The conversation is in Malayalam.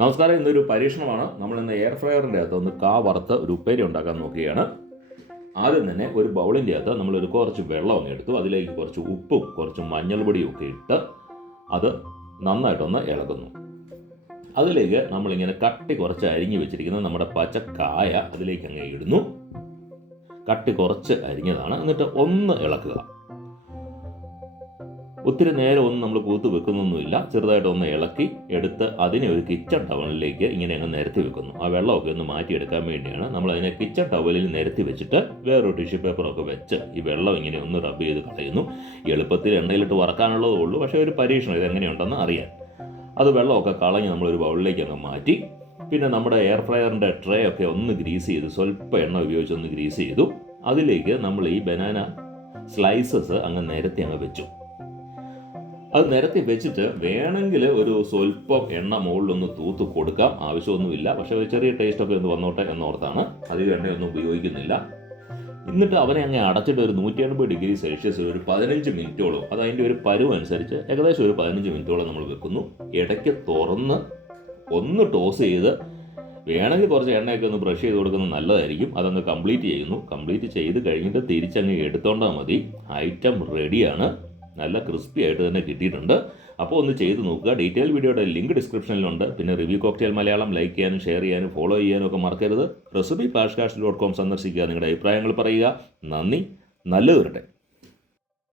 നമസ്കാരം ഇന്നൊരു പരീക്ഷണമാണ്. നമ്മൾ ഇന്ന് എയർ ഫ്രയറിന്റെ അകത്ത് ഒന്ന് കാ വറുത്ത് ഒരു ഉപ്പേരി ഉണ്ടാക്കാൻ നോക്കുകയാണ്. ആദ്യം തന്നെ ഒരു ബൗളിന്റെ അകത്ത് നമ്മളൊരു കുറച്ച് വെള്ളം അങ്ങ് എടുത്തു. അതിലേക്ക് കുറച്ച് ഉപ്പും കുറച്ച് മഞ്ഞൾപ്പൊടിയും ഒക്കെ ഇട്ട് അത് നന്നായിട്ടൊന്ന് ഇളകുന്നു അതിലേക്ക് നമ്മളിങ്ങനെ കട്ടി കുറച്ച് അരിഞ്ഞു വെച്ചിരിക്കുന്ന നമ്മുടെ പച്ചക്കായ അതിലേക്ക് അങ്ങ് ഇടുന്നു. കട്ടി കുറച്ച് അരിഞ്ഞതാണ്. എന്നിട്ട് ഒന്ന് ഇളക്കുക. ഒത്തിരി നേരം ഒന്നും നമ്മൾ കൂത്ത് വെക്കുന്നൊന്നുമില്ല. ചെറുതായിട്ട് ഒന്ന് ഇളക്കി എടുത്ത് അതിനെ ഒരു കിച്ചൺ ടവലിലേക്ക് ഇങ്ങനെ അങ്ങ് നിരത്തി വെക്കുന്നു. ആ വെള്ളമൊക്കെ ഒന്ന് മാറ്റിയെടുക്കാൻ വേണ്ടിയാണ് നമ്മൾ അതിനെ കിച്ചൺ ടവലിൽ നിരത്തി വെച്ചിട്ട് വേറൊരു ടിഷ്യൂ പേപ്പറൊക്കെ വെച്ച് ഈ വെള്ളം ഇങ്ങനെ ഒന്ന് റബ്ബ് ചെയ്ത് കളയുന്നു. എളുപ്പത്തിൽ എണ്ണയിലിട്ട് വറക്കാനുള്ളതേ ഉള്ളൂ. പക്ഷേ ഒരു പരീക്ഷണം ഇത് എങ്ങനെയുണ്ടെന്ന് അറിയാൻ. അത് വെള്ളമൊക്കെ കളഞ്ഞ് നമ്മളൊരു ബൗളിലേക്ക് അങ്ങ് മാറ്റി. പിന്നെ നമ്മുടെ എയർ ഫ്രയറിന്റെ ട്രേ ഒക്കെ ഒന്ന് ഗ്രീസ് ചെയ്ത് സ്വല്പം എണ്ണ ഉപയോഗിച്ച് ഒന്ന് ഗ്രീസ് ചെയ്തു. അതിലേക്ക് നമ്മൾ ഈ ബനാന സ്ലൈസസ് അങ്ങ് നിരത്തി അങ്ങ് വെച്ചു. അത് നിരത്തി വെച്ചിട്ട് വേണമെങ്കിൽ ഒരു സ്വല്പം എണ്ണ മുകളിലൊന്ന് തൂത്ത് കൊടുക്കാം. ആവശ്യമൊന്നുമില്ല. പക്ഷേ ഒരു ചെറിയ ടേസ്റ്റ് ഒക്കെ ഒന്ന് വന്നോട്ടെ എന്നോർത്താണ്. അധികം എണ്ണയൊന്നും ഉപയോഗിക്കുന്നില്ല. എന്നിട്ട് അവനെ അങ്ങ് അടച്ചിട്ട് ഒരു നൂറ്റി എൺപത് ഡിഗ്രി സെൽഷ്യസ് ഒരു പതിനഞ്ച് മിനിറ്റോളം അത് അതിന്റെ ഒരു പരുവ് അനുസരിച്ച് ഏകദേശം ഒരു പതിനഞ്ച് മിനിറ്റോളം നമ്മൾ വെക്കുന്നു. ഇടയ്ക്ക് തുറന്ന് ഒന്ന് ടോസ് ചെയ്ത് വേണമെങ്കിൽ കുറച്ച് എണ്ണയൊക്കെ ഒന്ന് ബ്രഷ് ചെയ്ത് കൊടുക്കുന്നത് നല്ലതായിരിക്കും. അതങ്ങ് കംപ്ലീറ്റ് ചെയ്യുന്നു. കംപ്ലീറ്റ് ചെയ്ത് കഴിഞ്ഞിട്ട് തിരിച്ചങ്ങ് എടുത്തോണ്ടാൽ മതി. ഐറ്റം റെഡിയാണ് നല്ല ക്രിസ്പി ആയിട്ട് തന്നെ കിട്ടിയിട്ടുണ്ട്. അപ്പോൾ ഒന്ന് ചെയ്ത് നോക്കുക. ഡീറ്റെയിൽ വീഡിയോയുടെ ലിങ്ക് ഡിസ്ക്രിപ്ഷനിലുണ്ട് പിന്നെ റിവ്യൂ കോക്ടെയിൽ മലയാളം ലൈക്ക് ചെയ്യാനും ഷെയർ ചെയ്യാനും ഫോളോ ചെയ്യാനും ഒക്കെ മറക്കരുത്. റെസിപ്പി പാഷ്കാഷ് ഡോട്ട് കോം സന്ദർശിക്കുക. നിങ്ങളുടെ അഭിപ്രായങ്ങൾ പറയുക. നന്ദി. നല്ലത് വരട്ടെ